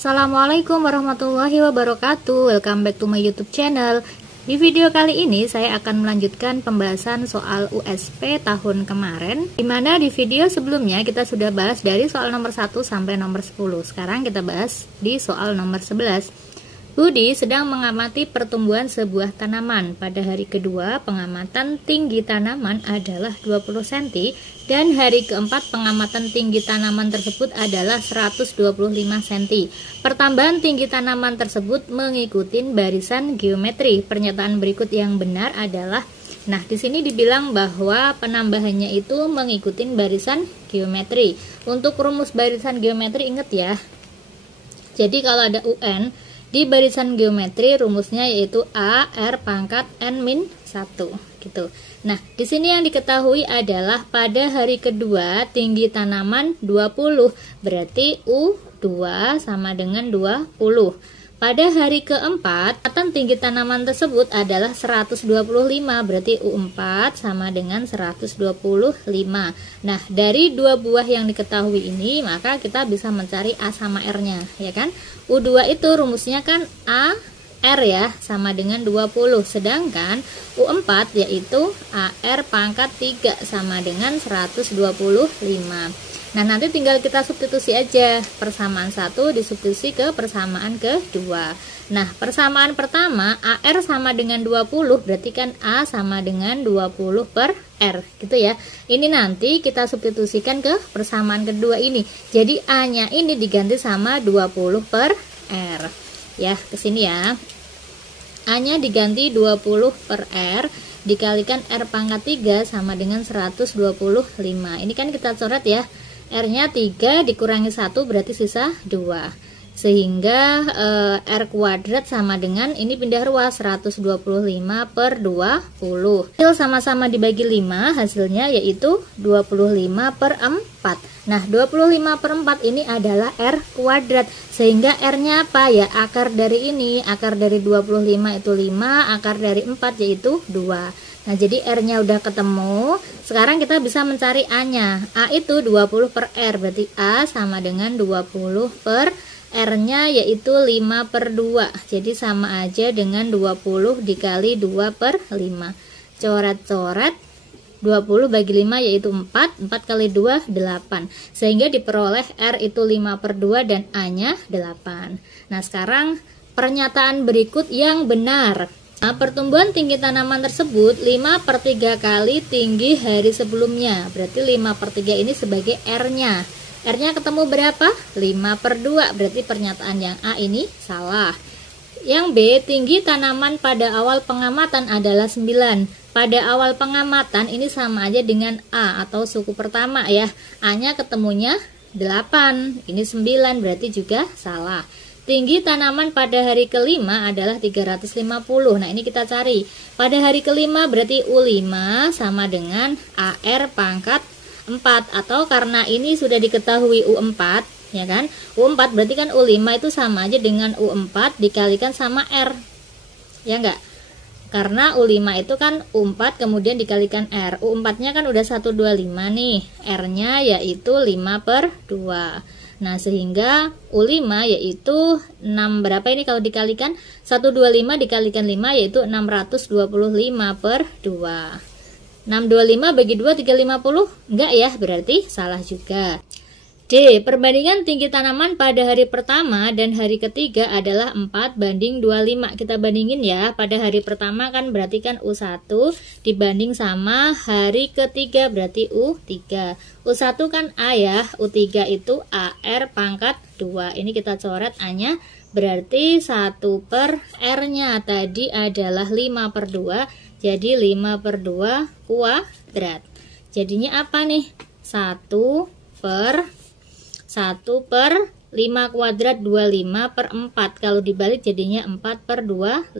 Assalamualaikum warahmatullahi wabarakatuh. Welcome back to my YouTube channel. Di video kali ini saya akan melanjutkan pembahasan soal USP tahun kemarin, dimana di video sebelumnya kita sudah bahas dari soal nomor 1 sampai nomor 10. Sekarang kita bahas di soal nomor 11. Budi sedang mengamati pertumbuhan sebuah tanaman. Pada hari kedua, pengamatan tinggi tanaman adalah 20 cm dan hari keempat pengamatan tinggi tanaman tersebut adalah 125 cm. Pertambahan tinggi tanaman tersebut mengikuti barisan geometri. Pernyataan berikut yang benar adalah, nah di sini dibilang bahwa penambahannya itu mengikuti barisan geometri. Untuk rumus barisan geometri ingat ya. Jadi kalau ada UN di barisan geometri rumusnya yaitu A R pangkat N-1 gitu. Nah, di sini yang diketahui adalah pada hari kedua tinggi tanaman 20, berarti U2 sama dengan 20. Pada hari keempat, tinggi tanaman tersebut adalah 125, berarti U4 sama dengan 125. Nah, dari dua buah yang diketahui ini, maka kita bisa mencari A sama R-nya, ya kan? U2 itu rumusnya kan A R ya, sama dengan 20. Sedangkan U4 yaitu AR pangkat 3 sama dengan 125. Nah, nanti tinggal kita substitusi aja. Persamaan 1 disubstitusi ke persamaan kedua. Nah, persamaan pertama AR sama dengan 20, berarti kan A sama dengan 20 per R, gitu ya. Ini nanti kita substitusikan ke persamaan kedua ini. Jadi A-nya ini diganti sama 20 per R. Ya, ke sini ya. A-nya diganti 20 per R dikalikan R pangkat 3 sama dengan 125. Ini kan kita coret ya. R-nya 3 dikurangi 1 berarti sisa 2. Sehingga R kuadrat sama dengan, ini pindah ruas, 125 per 20. Hasil sama-sama dibagi 5, hasilnya yaitu 25 per 4. Nah, 25 per 4 ini adalah R kuadrat. Sehingga R-nya apa ya? Akar dari ini, akar dari 25 itu 5, akar dari 4 yaitu 2. Nah, jadi R-nya udah ketemu. Sekarang kita bisa mencari A-nya. A itu 20 per R, berarti A sama dengan 20 per R-nya yaitu 5 per 2. Jadi sama aja dengan 20 dikali 2 per 5. Coret-coret, 20 bagi 5 yaitu 4. 4 kali 2, 8. Sehingga diperoleh R itu 5 per 2 dan A-nya 8. Nah, sekarang pernyataan berikut yang benar. Nah, pertumbuhan tinggi tanaman tersebut 5 per 3 kali tinggi hari sebelumnya. Berarti 5 per 3 ini sebagai R-nya. R-nya ketemu berapa? 5 per 2. Berarti pernyataan yang A ini salah. Yang B, tinggi tanaman pada awal pengamatan adalah 9. Pada awal pengamatan ini sama aja dengan A atau suku pertama ya. A-nya ketemunya 8. Ini 9, berarti juga salah. Tinggi tanaman pada hari kelima adalah 350. Nah, ini kita cari. Pada hari kelima berarti U5 sama dengan AR pangkat 4. Atau karena ini sudah diketahui U4, ya kan? U4 berarti kan U5 itu sama aja dengan U4 dikalikan sama R. Ya enggak? Karena U5 itu kan U4 kemudian dikalikan R. U4-nya kan udah 125 nih. R-nya yaitu 5 per 2. Nah, sehingga U5 yaitu 6 berapa ini kalau dikalikan? 125 dikalikan 5 yaitu 625 per 2. 625 bagi 2 350? Enggak ya, berarti salah juga. D. Perbandingan tinggi tanaman pada hari pertama dan hari ketiga adalah 4 banding 25. Kita bandingin ya. Pada hari pertama kan berarti kan U1 dibanding sama hari ketiga berarti U3. U1 kan A ya, U3 itu AR pangkat 2. Ini kita coret A-nya, berarti 1 per R-nya tadi adalah 5 per 2. Jadi 5 per 2 kuadrat. Jadinya apa nih? 1 per 5 kuadrat 25 per 4. Kalau dibalik jadinya 4 per 25.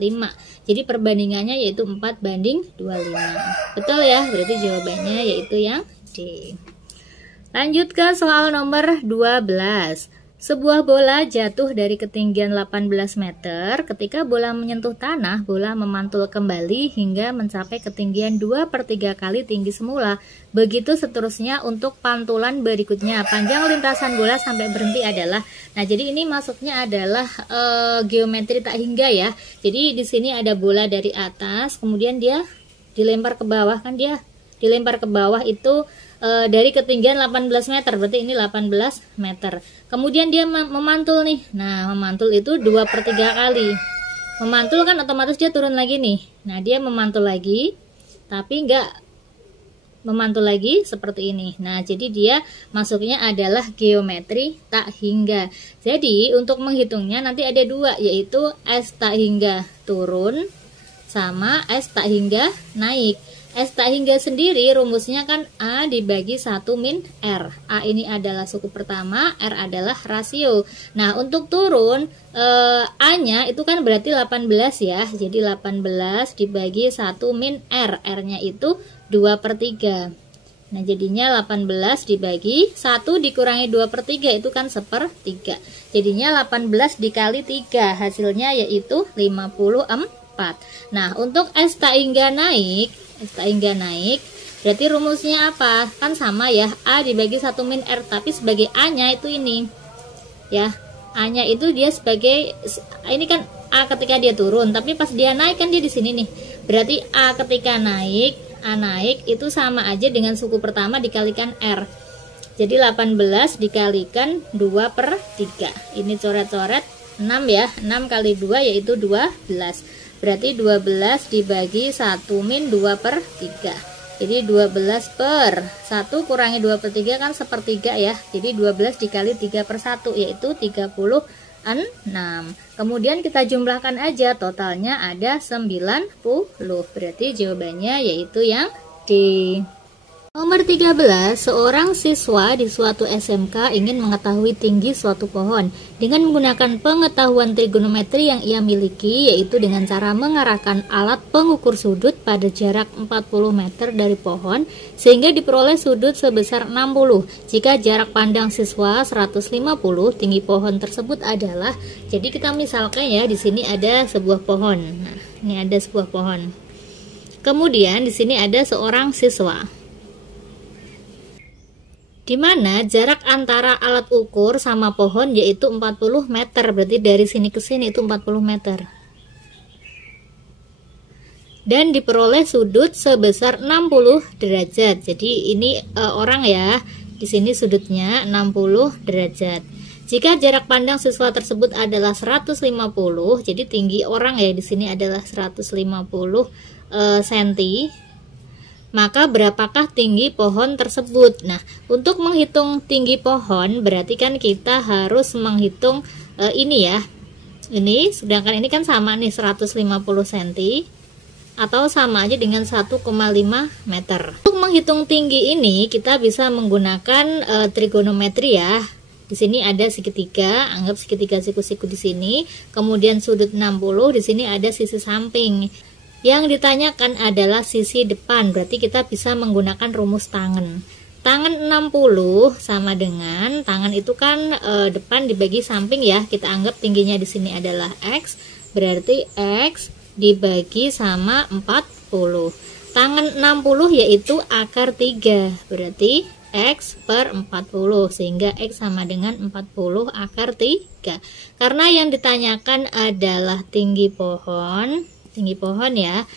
Jadi perbandingannya yaitu 4 banding 25. Betul ya? Berarti jawabannya yaitu yang D. Lanjut ke soal nomor 12. Sebuah bola jatuh dari ketinggian 18 meter. Ketika bola menyentuh tanah, bola memantul kembali hingga mencapai ketinggian 2/3 kali tinggi semula. Begitu seterusnya untuk pantulan berikutnya. Panjang lintasan bola sampai berhenti adalah, nah jadi ini masuknya adalah geometri tak hingga ya. Jadi di sini ada bola dari atas, kemudian dia dilempar ke bawah, kan dia dilempar ke bawah itu dari ketinggian 18 meter, berarti ini 18 meter. Kemudian dia memantul nih. Nah, memantul itu 2/3 kali. Memantul kan otomatis dia turun lagi nih. Nah, dia memantul lagi, tapi enggak memantul lagi seperti ini. Nah, jadi dia masuknya adalah geometri tak hingga. Jadi, untuk menghitungnya nanti ada dua, yaitu S tak hingga turun sama S tak hingga naik. S tak hingga sendiri rumusnya kan A dibagi 1 min R. A ini adalah suku pertama, R adalah rasio. Nah, untuk turun A-nya itu kan berarti 18 ya. Jadi 18 dibagi 1 min R. R-nya itu 2/3. Nah, jadinya 18 dibagi 1 dikurangi 2/3 itu kan 1/3. Jadinya 18 dikali 3, hasilnya yaitu 54. Nah, untuk S tak hingga naik, berarti rumusnya apa? Kan sama ya, A dibagi 1 min R, tapi sebagai A-nya itu ini. Ya, A-nya itu dia sebagai, ini kan A ketika dia turun, tapi pas dia naik kan dia di sini nih. Berarti A ketika naik, A naik itu sama aja dengan suku pertama dikalikan R. Jadi 18 dikalikan 2/3. Ini coret-coret 6 ya, 6 kali 2 yaitu 12. Berarti 12 dibagi 1 min 2/3. Jadi 12 per 1 kurangi 2/3 kan 1/3 ya. Jadi 12 dikali 3/1 yaitu 36. Kemudian kita jumlahkan aja, totalnya ada 90. Berarti jawabannya yaitu yang D. Nomor 13, seorang siswa di suatu SMK ingin mengetahui tinggi suatu pohon dengan menggunakan pengetahuan trigonometri yang ia miliki, yaitu dengan cara mengarahkan alat pengukur sudut pada jarak 40 meter dari pohon sehingga diperoleh sudut sebesar 60. Jika jarak pandang siswa 150, tinggi pohon tersebut adalah, jadi kita misalkan ya di sini ada sebuah pohon. Nah, ini ada sebuah pohon. Kemudian di sini ada seorang siswa, di mana jarak antara alat ukur sama pohon yaitu 40 meter. Berarti dari sini ke sini itu 40 meter. Dan diperoleh sudut sebesar 60 derajat. Jadi ini orang ya. Di sini sudutnya 60 derajat. Jika jarak pandang siswa tersebut adalah 150, jadi tinggi orang ya di sini adalah 150 cm. Maka berapakah tinggi pohon tersebut? Nah, untuk menghitung tinggi pohon berarti kan kita harus menghitung ini ya. Ini, sedangkan ini kan sama nih 150 cm atau sama aja dengan 1,5 meter. Untuk menghitung tinggi ini kita bisa menggunakan trigonometri ya. Di sini ada segitiga, anggap segitiga siku-siku di sini. Kemudian sudut 60, di sini ada sisi samping. Yang ditanyakan adalah sisi depan, berarti kita bisa menggunakan rumus tangen. Tangen 60 sama dengan, tangan itu kan depan dibagi samping ya, kita anggap tingginya di sini adalah X, berarti X dibagi sama 40. Tangen 60 yaitu akar 3, berarti X per 40, sehingga X sama dengan 40 akar 3. Karena yang ditanyakan adalah tinggi pohon ya.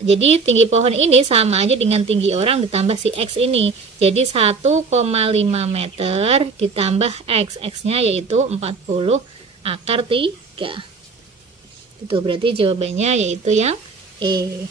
Jadi tinggi pohon ini sama aja dengan tinggi orang ditambah si X ini. Jadi 1,5 meter ditambah X. X-nya yaitu 40 akar 3. Itu berarti jawabannya yaitu yang E.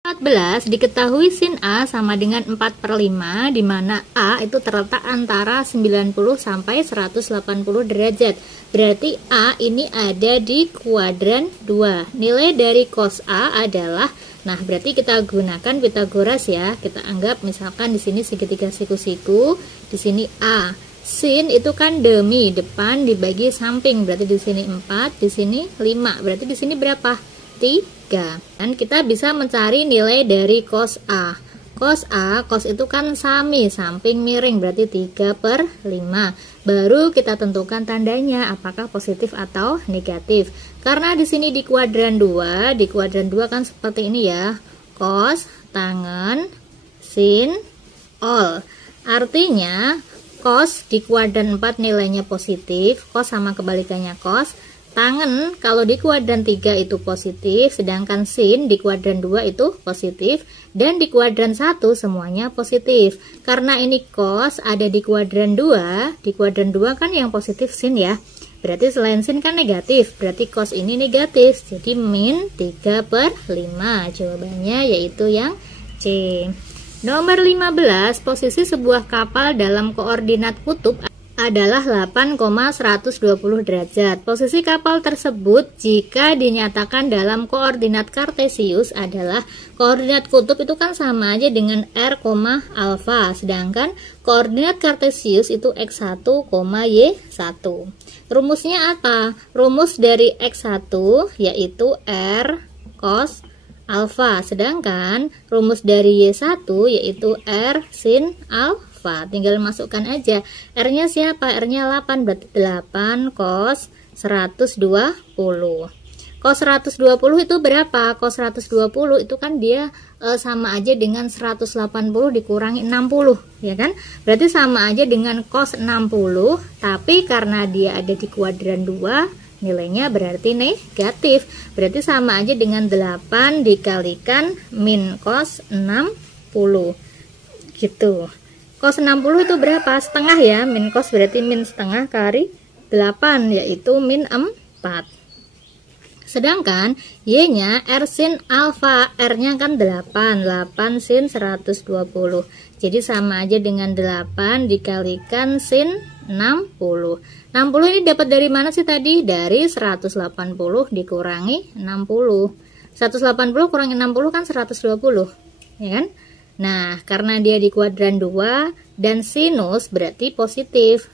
14, diketahui sin A sama dengan 4/5, di mana A itu terletak antara 90 sampai 180 derajat. Berarti A ini ada di kuadran 2. Nilai dari cos A adalah, nah berarti kita gunakan Pythagoras ya. Kita anggap misalkan di sini segitiga siku-siku, di sini A. Sin itu kan demi, depan dibagi samping, berarti di sini 4, di sini 5. Berarti di sini berapa? 3. Dan kita bisa mencari nilai dari cos A. Cos A, cos itu kan sami, samping miring, berarti 3/5. Baru kita tentukan tandanya, apakah positif atau negatif. Karena di sini di kuadran 2 kan seperti ini ya. Cos, tangen, sin, all. Artinya, cos di kuadran 4 nilainya positif, cos sama kebalikannya cos. Tangen kalau di kuadran 3 itu positif, sedangkan sin di kuadran 2 itu positif, dan di kuadran 1 semuanya positif. Karena ini cos ada di kuadran 2 kan yang positif sin ya. Berarti selain sin kan negatif, berarti cos ini negatif. Jadi min 3/5. Jawabannya yaitu yang C. Nomor 15, posisi sebuah kapal dalam koordinat kutub adalah 8,120 derajat. Posisi kapal tersebut jika dinyatakan dalam koordinat kartesius adalah koordinat kutub itu kan sama aja dengan R, alfa, sedangkan koordinat kartesius itu X1, Y1. Rumusnya apa? Rumus dari X1 yaitu R cos alfa, sedangkan rumus dari Y1 yaitu R sin alfa. Tinggal masukkan aja. R-nya siapa? R-nya 8, berarti 8 cos 120. Cos 120 itu berapa? Cos 120 itu kan dia sama aja dengan 180 dikurangi 60, ya kan? Berarti sama aja dengan cos 60, tapi karena dia ada di kuadran 2, nilainya berarti negatif. Berarti sama aja dengan 8 dikalikan min cos 60. Gitu. Cos 60 itu berapa? Setengah ya. Min cos berarti min setengah kali 8, yaitu min 4. Sedangkan Y-nya R sin alfa, R-nya kan 8 sin 120. Jadi sama aja dengan 8 dikalikan sin 60. 60 ini dapat dari mana sih tadi? Dari 180 dikurangi 60. 180 kurangi 60 kan 120, ya kan? Nah, karena dia di kuadran 2 dan sinus berarti positif.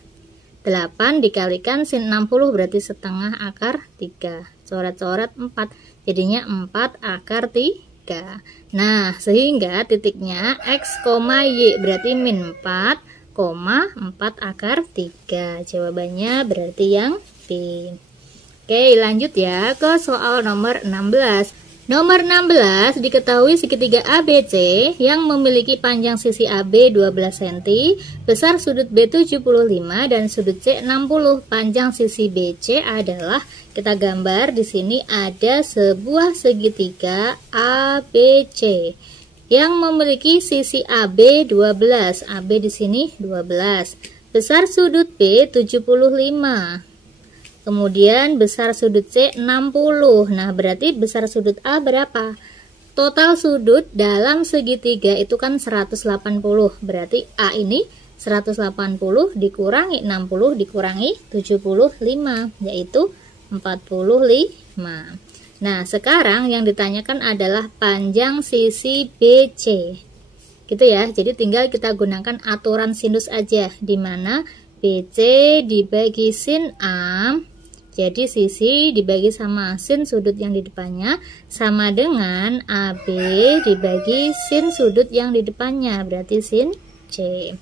8 dikalikan sin 60 berarti setengah akar 3. Coret-coret 4. Jadinya 4 akar 3. Nah, sehingga titiknya X, Y berarti min 4, 4 akar 3. Jawabannya berarti yang B. Oke, lanjut ya ke soal nomor 16. Nomor 16, diketahui segitiga ABC yang memiliki panjang sisi AB 12 cm, besar sudut B 75 dan sudut C 60. Panjang sisi BC adalah, kita gambar di sini ada sebuah segitiga ABC yang memiliki sisi AB 12. AB di sini 12. Besar sudut B 75. Kemudian besar sudut C 60. Nah, berarti besar sudut A berapa? Total sudut dalam segitiga itu kan 180. Berarti A ini 180 dikurangi 60 dikurangi 75, yaitu 45. Nah, sekarang yang ditanyakan adalah panjang sisi BC. Gitu ya. Jadi tinggal kita gunakan aturan sinus aja, di mana BC dibagi sin A. Jadi sisi dibagi sama sin sudut yang di depannya sama dengan AB dibagi sin sudut yang di depannya, berarti sin C.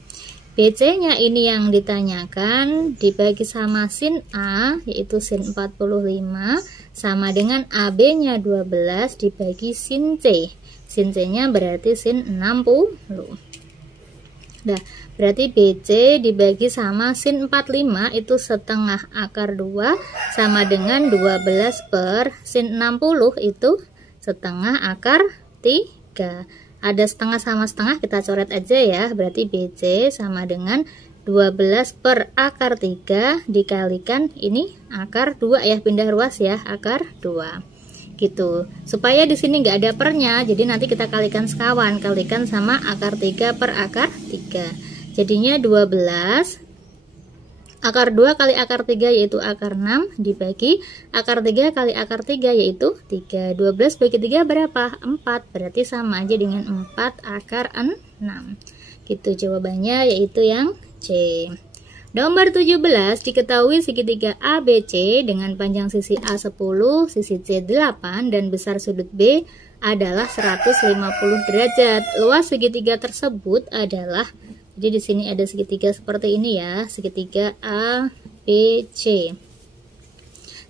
BC-nya ini yang ditanyakan dibagi sama sin A yaitu sin 45 sama dengan AB-nya 12 dibagi sin C. Sin C-nya berarti sin 60. Nah, berarti BC dibagi sama sin 45 itu setengah akar 2 sama dengan 12 per sin 60 itu setengah akar 3. Ada setengah sama setengah, kita coret aja ya. Berarti BC sama dengan 12 per akar 3 dikalikan ini akar 2 ya, pindah ruas ya, akar 2. Gitu. Supaya di sini nggak ada pernya, jadi nanti kita kalikan sekawan, kalikan sama akar 3 per akar 3. Jadinya 12 akar 2 kali akar 3 yaitu akar 6 dibagi akar 3 kali akar 3 yaitu 3. 12 bagi 3 berapa? 4. Berarti sama aja dengan 4 akar 6. Gitu jawabannya, yaitu yang C. Nomor 17, diketahui segitiga ABC dengan panjang sisi A 10, sisi C 8 dan besar sudut B adalah 150 derajat. Luas segitiga tersebut adalah, jadi di sini ada segitiga seperti ini ya, segitiga A, B, C.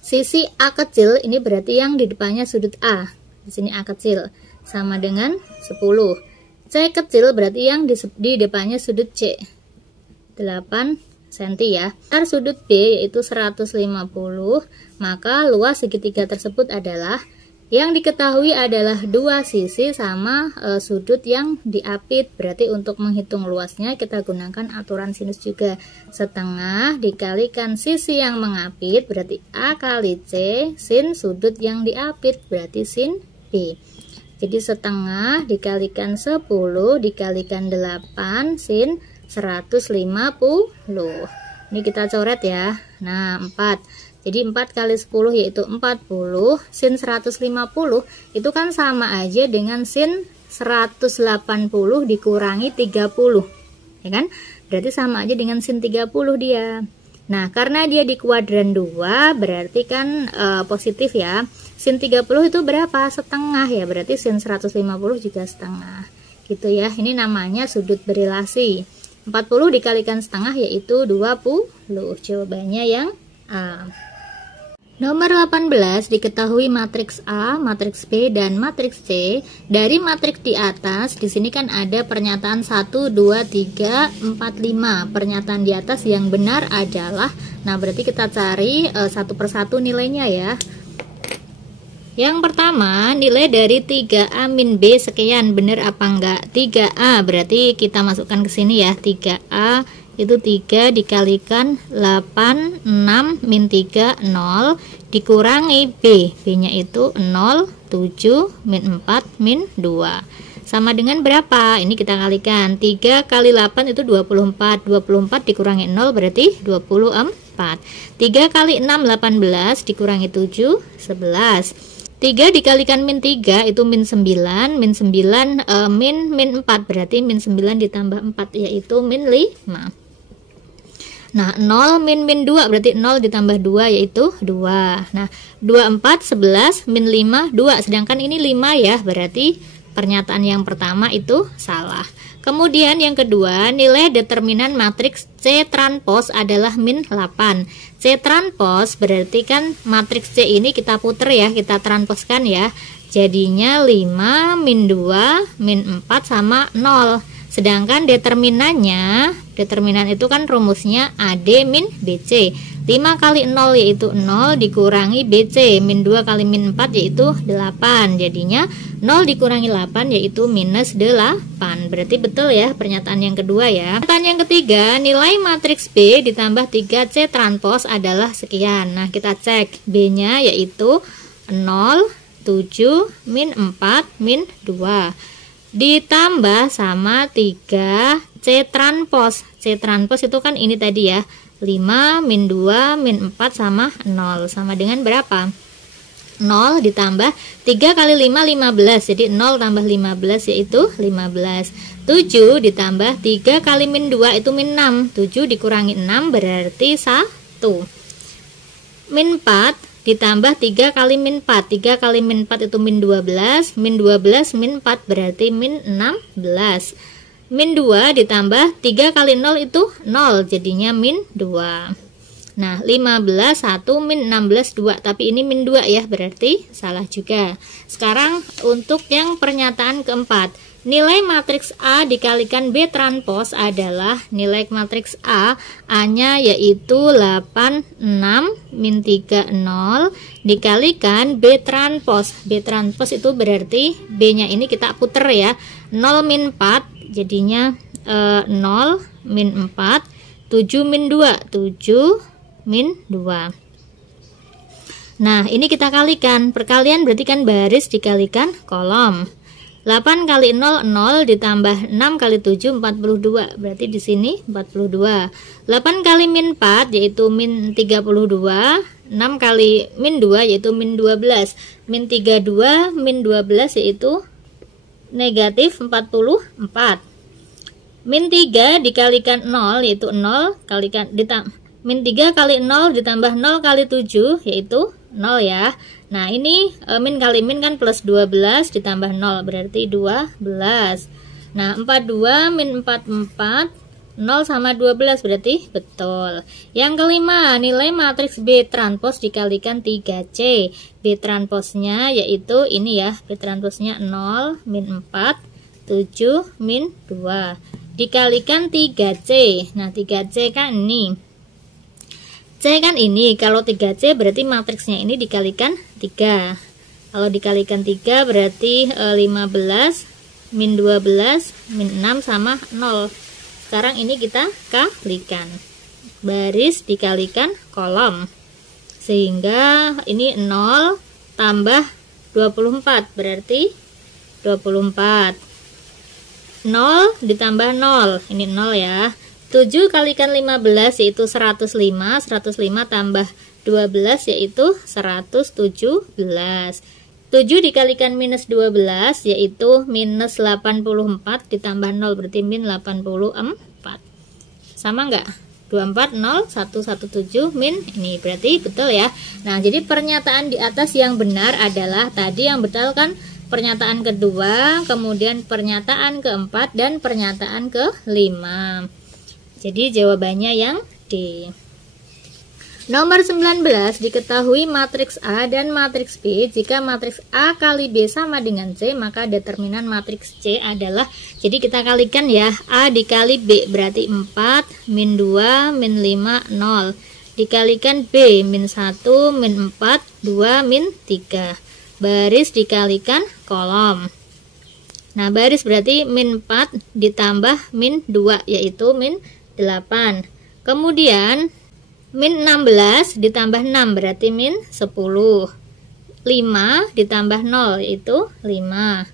Sisi A kecil ini berarti yang di depannya sudut A. Di sini A kecil sama dengan 10. C kecil berarti yang di depannya sudut C. 8 cm ya. Sudut B yaitu 150, maka luas segitiga tersebut adalah, yang diketahui adalah dua sisi sama sudut yang diapit. Berarti untuk menghitung luasnya kita gunakan aturan sinus juga. Setengah dikalikan sisi yang mengapit berarti A kali C, sin sudut yang diapit berarti sin B. Jadi setengah dikalikan 10 dikalikan 8 sin 150. Ini kita coret ya. Nah, 4. Jadi 4 kali 10 yaitu 40. Sin 150 itu kan sama aja dengan sin 180 dikurangi 30. Ya kan? Berarti sama aja dengan sin 30 dia. Nah, karena dia di kuadran 2 berarti kan positif ya. Sin 30 itu berapa? Setengah ya. Berarti sin 150 juga setengah. Gitu ya. Ini namanya sudut berelasi. 40 dikalikan setengah yaitu 20. Jawabannya yang A. Nomor 18, diketahui matriks A, matriks B, dan matriks C. Dari matriks di atas, di sini kan ada pernyataan 1, 2, 3, 4, 5. Pernyataan di atas yang benar adalah, nah berarti kita cari satu persatu nilainya ya. Yang pertama, nilai dari 3A min B sekian, benar apa enggak? 3A, berarti kita masukkan ke sini ya, 3A itu 3 dikalikan 8, 6, min 3, 0 dikurangi B, B nya itu 0, 7, min 4, min 2 sama dengan berapa? Ini kita kalikan, 3 kali 8 itu 24, 24 dikurangi 0 berarti 24, 3 kali 6, 18 dikurangi 7, 11, 3 dikalikan min 3 itu min 9, min 9 min 4 berarti min 9 ditambah 4 yaitu min 5. Nah, 0 min 2 berarti 0 ditambah 2 yaitu 2. Nah, 24, 11, min 5, 2. Sedangkan ini 5 ya, berarti pernyataan yang pertama itu salah. Kemudian yang kedua, nilai determinan matriks C transpos adalah min 8. C transpos berarti kan matriks C ini kita puter ya, kita transposkan ya. Jadinya 5, min 2, min 4 sama 0. Sedangkan determinannya, determinan itu kan rumusnya AD min BC. 5 kali 0 yaitu 0 dikurangi BC, min 2 kali min 4 yaitu 8. Jadinya 0 dikurangi 8 yaitu minus 8. Berarti betul ya pernyataan yang kedua ya. Pernyataan yang ketiga, nilai matriks B ditambah 3C transpos adalah sekian. Nah, kita cek B-nya yaitu 0, 7, min 4, min 2. Ditambah sama 3 C transpos. C transpos itu kan ini tadi ya, 5 min 2 min 4 sama 0 sama dengan berapa? 0 ditambah 3 kali 5 15, jadi 0 tambah 15 yaitu 15. 7 ditambah 3 kali min 2 itu min 6, 7 dikurangi 6 berarti 1. Min 4 ditambah 3 kali min 4, 3 kali min 4 itu min 12, min 12 min 4 berarti min 16. Min 2 ditambah 3 kali 0 itu 0, jadinya min 2. Nah, 15 1 min 16 2, tapi ini min 2 ya, berarti salah juga. Sekarang untuk yang pernyataan keempat, nilai matriks A dikalikan B transpos adalah nilai matriks A-nya yaitu 8, 6, min 3, 0 dikalikan B transpos. B transpos itu berarti B-nya ini kita puter ya, 0 min 4 jadinya 0 min 4, 7 min 2, 7 min 2. Nah, ini kita kalikan, perkalian berarti kan baris dikalikan kolom. 8 kali 0, 0 ditambah 6 kali 7, 42. Berarti di sini 42. 8 kali min 4 yaitu min 32. 6 kali min 2 yaitu min 12. Min 32, min 12 yaitu negatif 44. Min 3 dikalikan 0 yaitu 0 kalikan min 3 kali 0 ditambah 0 kali 7 yaitu 0 ya. Nah ini min kali min kan plus 12 ditambah 0 berarti 12. Nah 42 min 44, 0 sama 12 berarti betul. Yang kelima, nilai matriks B transpos dikalikan 3C. B transposnya yaitu ini ya, B transposnya 0, min 4, 7, min 2. Dikalikan 3C. Nah 3C kan ini. C kan ini, kalau 3C berarti matriksnya ini dikalikan 3. Kalau dikalikan 3 berarti 15, min 12, min 6 sama 0. Sekarang ini kita kalikan, baris dikalikan kolom, sehingga ini 0 tambah 24 berarti 24. 0 ditambah 0, ini 0 ya. 7 kalikan 15 yaitu 105, 105 tambah 12 yaitu 117. 7 dikalikan minus 12 yaitu minus 84 ditambah 0 berarti min 84. Sama enggak? 24 0 117 min ini berarti betul ya. Nah, jadi pernyataan di atas yang benar adalah tadi yang betul kan pernyataan kedua, kemudian pernyataan keempat dan pernyataan kelima. Jadi jawabannya yang D. Nomor 19, diketahui matriks A dan matriks B. Jika matriks A kali B sama dengan C, maka determinan matriks C adalah, jadi kita kalikan ya, A dikali B berarti 4, min 2, min 5, 0. Dikalikan B, min 1, min 4, 2, min 3. Baris dikalikan kolom. Nah, baris berarti min 4 ditambah min 2, yaitu min 8. Kemudian min 16 ditambah 6 berarti min 10. 5 ditambah 0 yaitu 5.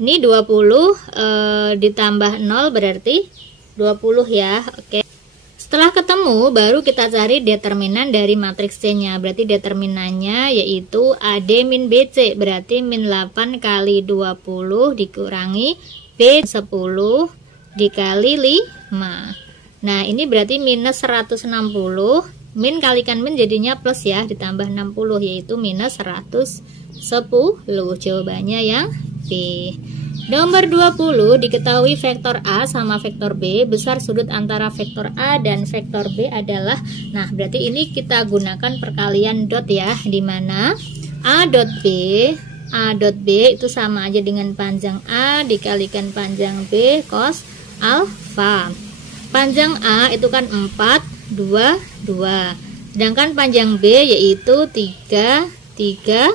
Ini 20 ditambah 0 berarti 20 ya. Oke. Setelah ketemu baru kita cari determinan dari matriks C-nya. Berarti determinannya yaitu AD min BC berarti min 8 kali 20 dikurangi B 10 dikali 5. Nah, ini berarti minus 160, min kalikan min jadinya plus ya, ditambah 60 yaitu minus 110. Jawabannya yang B. Nomor 20, diketahui vektor A sama vektor B, besar sudut antara vektor A dan vektor B adalah, nah berarti ini kita gunakan perkalian dot ya, dimana A dot B itu sama aja dengan panjang A dikalikan panjang B cos alfa. Panjang A itu kan 4, 2, 2. Sedangkan panjang B yaitu 3, 3.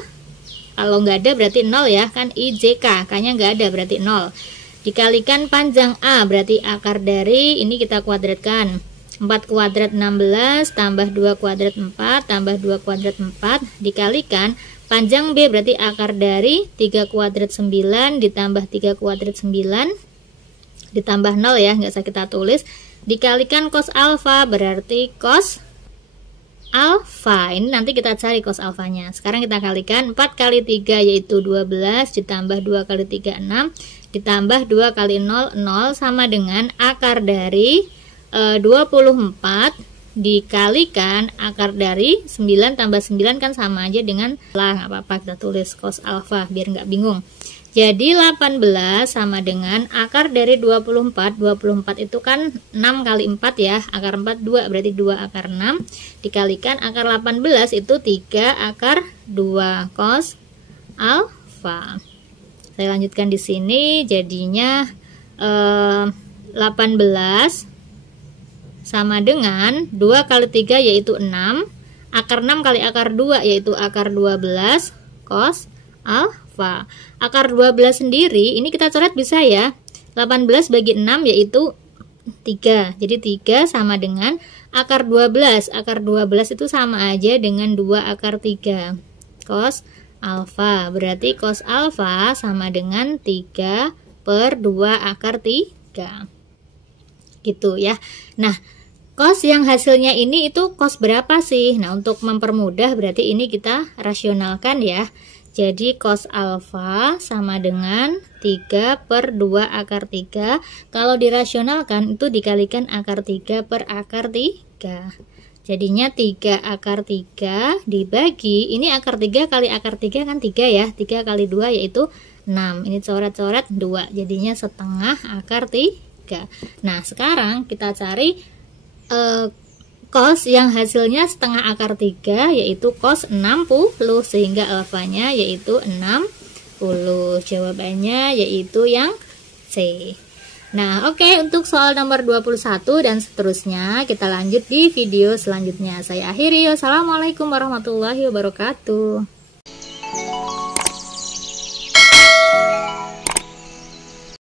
Kalau nggak ada berarti 0 ya, kan IJK, K-nya nggak ada berarti 0. Dikalikan panjang A berarti akar dari, ini kita kuadratkan. 4 kuadrat 16, tambah 2 kuadrat 4, tambah 2 kuadrat 4. Dikalikan panjang B berarti akar dari 3 kuadrat 9, ditambah 3 kuadrat 9. Ditambah 0 ya, nggak usah kita tulis. Dikalikan cos alfa berarti cos alfa. Ini nanti kita cari cos alfanya. Sekarang kita kalikan 4 kali 3 yaitu 12, ditambah 2 kali 3 6, ditambah 2 kali 0 0 sama dengan akar dari 24 dikalikan akar dari 9 tambah 9 kan sama aja dengan lah, nggak apa-apa kita tulis cos alfa biar nggak bingung. Jadi 18 sama dengan akar dari 24. 24 itu kan 6 kali 4 ya. Akar 4 2 berarti 2 akar 6. Dikalikan akar 18 itu 3 akar 2 cos alfa. Saya lanjutkan di sini jadinya 18 sama dengan 2 kali 3 yaitu 6. Akar 6 kali akar 2 yaitu akar 12 cos alfa. Akar 12 sendiri ini kita coret bisa ya. 18 bagi 6 yaitu 3. Jadi 3 sama dengan akar 12. Akar 12 itu sama aja dengan 2 akar 3 cos alfa. Berarti cos alfa sama dengan 3 per 2 akar 3. Gitu ya. Nah, cos yang hasilnya ini itu cos berapa sih? Nah, untuk mempermudah berarti ini kita rasionalkan ya. Jadi cos alfa sama dengan 3 per 2 akar 3. Kalau dirasionalkan itu dikalikan akar 3 per akar 3. Jadinya 3 akar 3 dibagi, ini akar 3 kali akar 3 kan 3 ya, 3 kali 2 yaitu 6. Ini coret-coret 2, jadinya setengah akar 3. Nah sekarang kita cari cos yang hasilnya setengah akar 3, yaitu cos 60, sehingga alfanya yaitu 60. Jawabannya yaitu yang C. Nah, oke, untuk soal nomor 21 dan seterusnya kita lanjut di video selanjutnya. Saya akhiri. Wassalamualaikum warahmatullahi wabarakatuh.